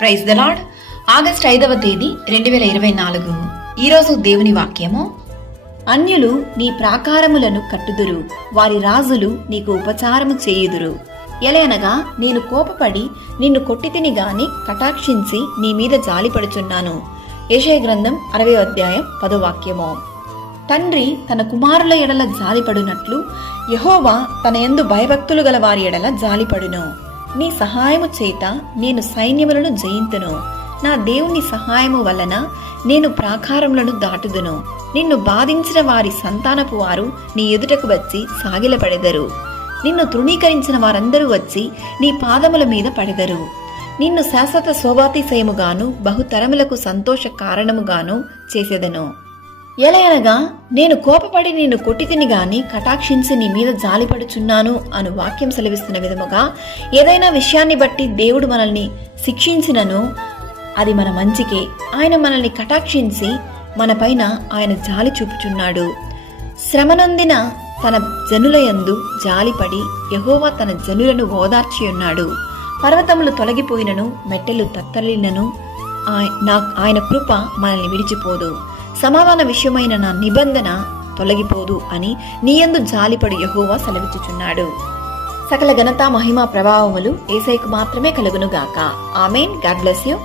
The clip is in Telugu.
Praise the lord. ఆగస్టు 5వ తేదీ 2024. ఈరోజు దేవుని వాక్యము: అన్యులు నీ ప్రాకారములను కట్టుదురు, వారి రాజులు నీకు ఉపచారము చేయుదురు. ఎలయనగా నేను కోపపడి నిన్ను కొట్టితిని గాని కటాక్షించి నీ మీద జాలిపడుచున్నాను. యెషయా గ్రంథం 60వ అధ్యాయం 10వ వాక్యము. తండ్రి తన కుమారుల ఎడల జాలిపడునట్లు యెహోవా తన యందు భయభక్తులు గల వారి ఎడల జాలిపడును. నీ సహాయము చేత నేను సైన్యములను జయింతును. నా దేవుని సహాయము వలన నేను ప్రాకారములను దాటుదును. నిన్ను బాధించిన వారి సంతానపు వారు నీ ఎదుటకు వచ్చి సాగిలపడెదరు. నిన్ను తృణీకరించిన వారందరూ వచ్చి నీ పాదముల మీద పడెదరు. నిన్ను శాశ్వత శోభాతిశయముగాను బహుతరములకు సంతోష కారణముగాను చేసేదను. ఎలయనగా నేను కోపపడి నిన్ను కొట్టితిని గాని కటాక్షించి నీ మీద జాలిపడుచున్నాను అను వాక్యం సెలవిస్తున్న విధముగా ఏదైనా విషయాన్ని బట్టి దేవుడు మనల్ని శిక్షించినను అది మన మంచికే. ఆయన మనల్ని కటాక్షించి మన పైన ఆయన జాలి చూపుచున్నాడు. శ్రమనందిన తన జనుల యందు జాలిపడి యెహోవా తన జనులను ఓదార్చి ఉన్నాడు. పర్వతములు తొలగిపోయినను మెట్టెలు తత్తలినను ఆయన కృప మనల్ని విడిచిపోదు. సమాధాన విషయమైన నా నిబంధన తొలగిపోదు అని నీయందు జాలిపడి యెహోవా సెలవిచ్చుచున్నాడు. సకల ఘనత మహిమ ప్రభావములు యేసయ్యకు మాత్రమే కలుగునుగాక. ఆమేన్. God bless you.